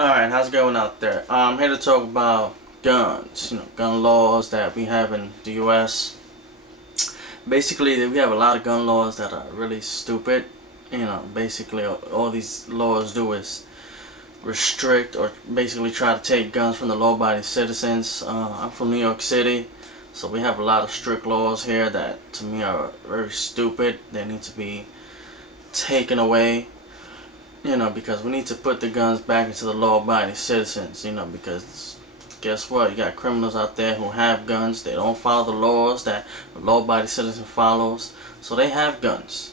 Alright, how's it going out there? I'm here to talk about guns, gun laws that we have in the US. Basically, we have a lot of gun laws that are really stupid. Basically all these laws do is restrict or basically try to take guns from the law-abiding citizens. I'm from New York City, so we have a lot of strict laws here that to me are very stupid. They need to be taken away. Because we need to put the guns back into the law-abiding citizens, because guess what? You got criminals out there who have guns. They don't follow the laws that the law-abiding citizen follows, so they have guns,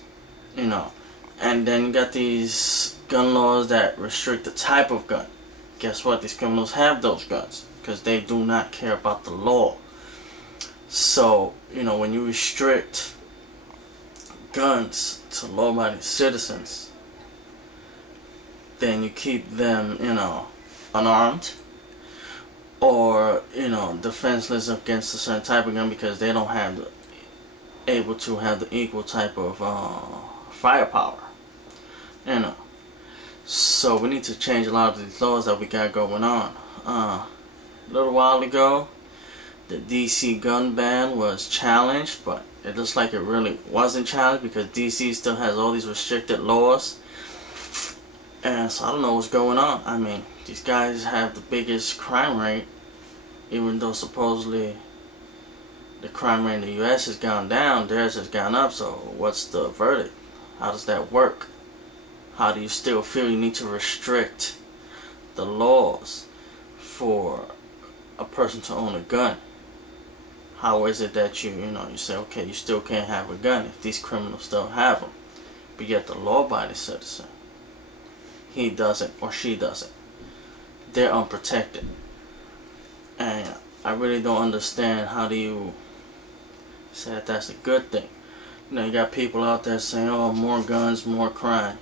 And then you got these gun laws that restrict the type of gun. Guess what? These criminals have those guns because they do not care about the law. So, when you restrict guns to law-abiding citizens, then you keep them, unarmed or, defenseless against a certain type of gun because they don't have able to have the equal type of firepower, So we need to change a lot of these laws that we got going on. A little while ago, the DC gun ban was challenged, but it looks like it really wasn't challenged because DC still has all these restricted laws. And so I don't know what's going on. I mean, these guys have the biggest crime rate, even though supposedly the crime rate in the US has gone down, theirs has gone up. So what's the verdict? How does that work? How do you still feel you need to restrict the laws for a person to own a gun? How is it that you say, okay, you still can't have a gun if these criminals still have them, but yet the law-abiding citizen, he doesn't or she doesn't. They're unprotected. And I really don't understand how do you say that that's a good thing. You got people out there saying, oh, more guns, more crime.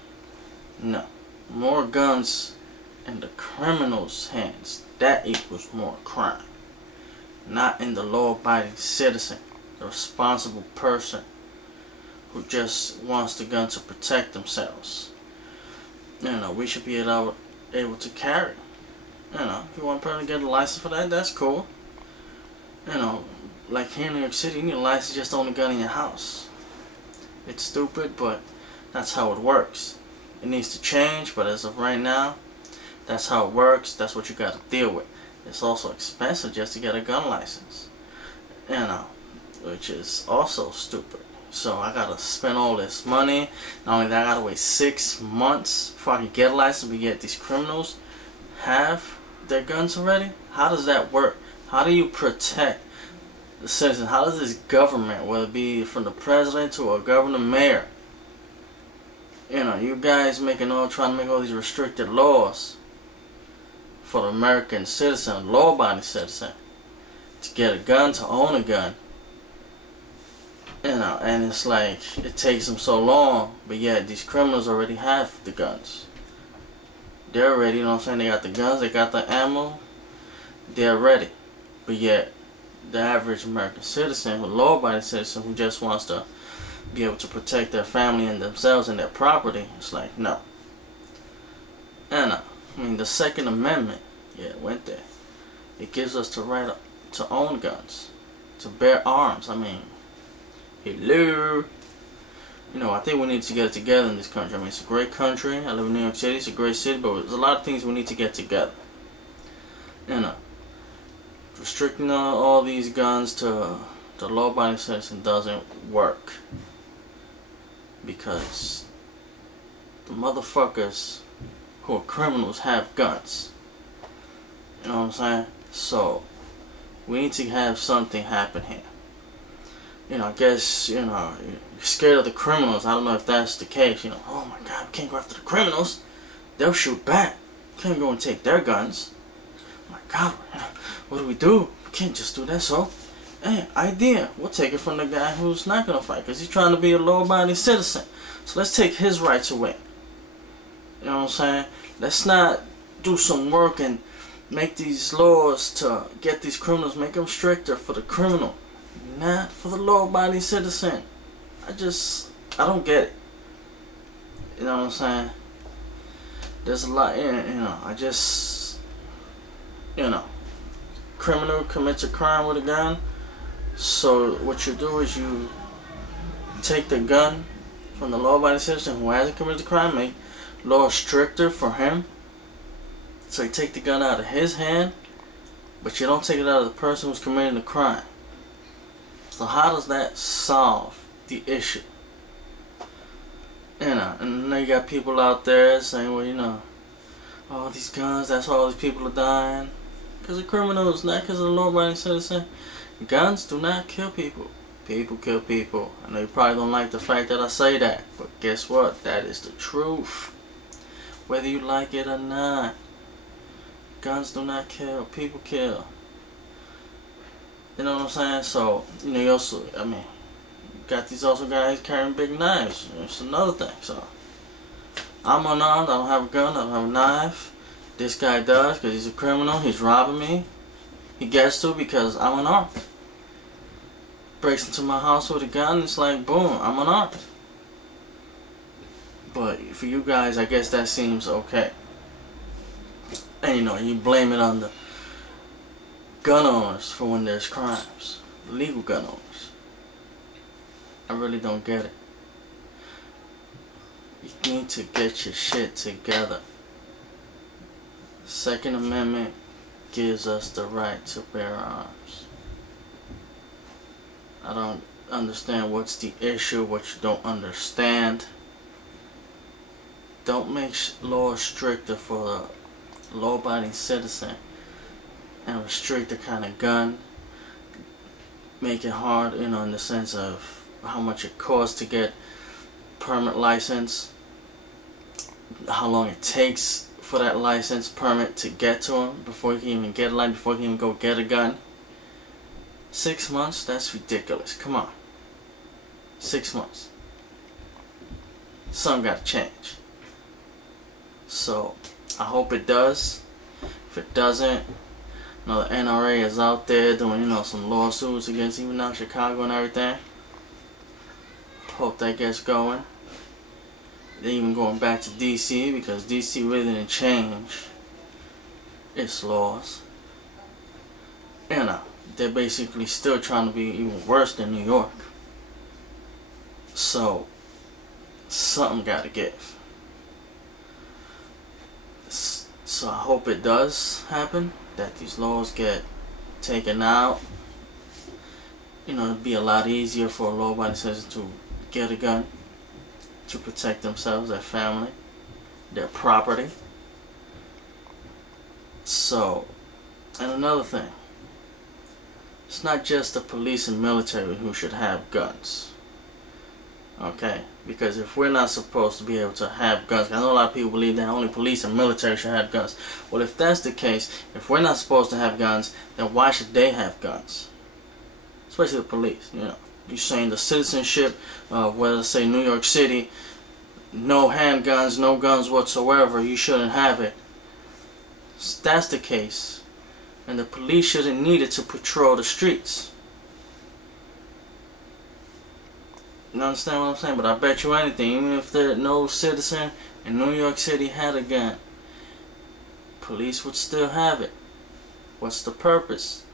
No. More guns in the criminals' hands, that equals more crime. Not in the law-abiding citizen, the responsible person who just wants the gun to protect themselves. We should be able to carry. If you want to get a license for that, that's cool. Like here in New York City, you need a license just to own a gun in your house. It's stupid, but that's how it works. It needs to change, but as of right now, that's how it works. That's what you got to deal with. It's also expensive just to get a gun license, which is also stupid. So I gotta spend all this money. Not only that, I gotta wait 6 months before I can get a license. But yet these criminals have their guns already. How does that work? How do you protect the citizens? How does this government, whether it be from the president to a governor, mayor, you guys trying to make all these restricted laws for the American citizen, law-abiding citizen, to get a gun, to own a gun. And it's like, it takes them so long, but yet these criminals already have the guns. They're ready, they got the guns, they got the ammo, they're ready. But yet, the average American citizen, a law-abiding citizen who just wants to be able to protect their family and themselves and their property, it's like, no. The Second Amendment, yeah, it went there. It gives us the right to own guns, to bear arms. Hello. I think we need to get it together in this country. It's a great country. I live in New York City. It's a great city, but there's a lot of things we need to get together. Restricting all these guns to the law-abiding citizen doesn't work. Because the motherfuckers who are criminals have guns. You know what I'm saying? So, we need to have something happen here. I guess, you're scared of the criminals. I don't know if that's the case. Oh my God, we can't go after the criminals. They'll shoot back. We can't go and take their guns. Oh my God, what do? We can't just do that. So, hey, idea. We'll take it from the guy who's not going to fight because he's trying to be a law-abiding citizen. So let's take his rights away. You know what I'm saying? Let's not do some work and make these laws to get these criminals, make them stricter for the criminal, not for the law-abiding citizen. I don't get it. You know what I'm saying? there's a lot, I just, criminal commits a crime with a gun. So what you do is you take the gun from the law-abiding citizen who hasn't committed the crime, make law stricter for him. So you take the gun out of his hand, but you don't take it out of the person who's committing the crime. So how does that solve the issue? And now you got people out there saying, well, all these guns, that's why all these people are dying. Because of criminals, not because of the law-abiding citizen. Guns do not kill people. People kill people. I know you probably don't like the fact that I say that, but guess what? That is the truth. Whether you like it or not. Guns do not kill. People kill. You know what I'm saying? So, you also, got these also guys carrying big knives. It's another thing. So, I'm unarmed. I don't have a gun. I don't have a knife. This guy does because he's a criminal. He's robbing me. He gets to because I'm unarmed. Breaks into my house with a gun. It's like, boom, I'm unarmed. But for you guys, I guess that seems okay. And you blame it on the gun owners for when there's crimes. Legal gun owners. I really don't get it. You need to get your shit together. Second Amendment gives us the right to bear arms. I don't understand what's the issue, what you don't understand. Don't make laws stricter for the law-abiding citizen and restrict the kind of gun. Make it hard, in the sense of how much it costs to get permit license, how long it takes for that license permit to get to him before he can even get a license, before he can even go get a gun. 6 months? That's ridiculous. Come on. 6 months. Something got to change. So, I hope it does. If it doesn't, the NRA is out there doing, some lawsuits against even now Chicago and everything. Hope that gets going. They're even going back to DC because DC really didn't change its laws. They're basically still trying to be even worse than New York. So, something got to give. So I hope it does happen, that these laws get taken out. It'd be a lot easier for a law-abiding citizen to get a gun to protect themselves, their family, their property. So, and another thing, it's not just the police and military who should have guns. Okay? Because if we're not supposed to be able to have guns, I know a lot of people believe that only police and military should have guns. Well, if that's the case, if we're not supposed to have guns, then why should they have guns? Especially the police, You're saying the citizenship of, whether say New York City, no handguns, no guns whatsoever, you shouldn't have it. If that's the case, and the police shouldn't need it to patrol the streets. You understand what I'm saying? But I bet you anything, even if no citizen in New York City had a gun, police would still have it. What's the purpose?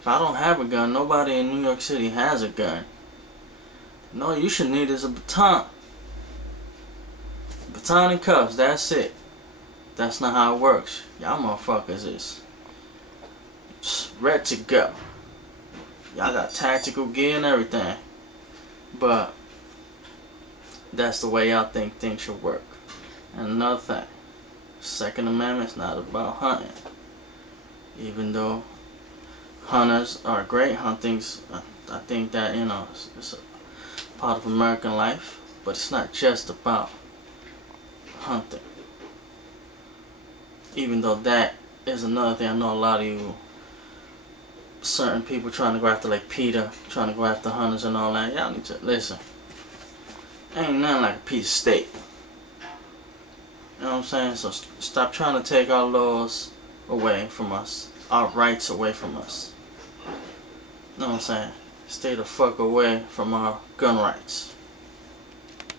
If I don't have a gun, nobody in New York City has a gun. No, you should need is a baton. Baton and cuffs, that's it. That's not how it works. Y'all motherfuckers is ready to go. Y'all got tactical gear and everything. But that's the way y'all think things should work. And another thing, Second Amendment's not about hunting. Even though hunters are great, hunting's, I think that, it's a part of American life. But it's not just about hunting. Even though that is another thing. I know a lot of you, certain people trying to go after, like PETA, trying to go after hunters and all that. Y'all need to listen. Ain't nothing like a piece of steak. You know what I'm saying? So stop trying to take our laws away from us, our rights away from us. You know what I'm saying? Stay the fuck away from our gun rights.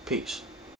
Peace.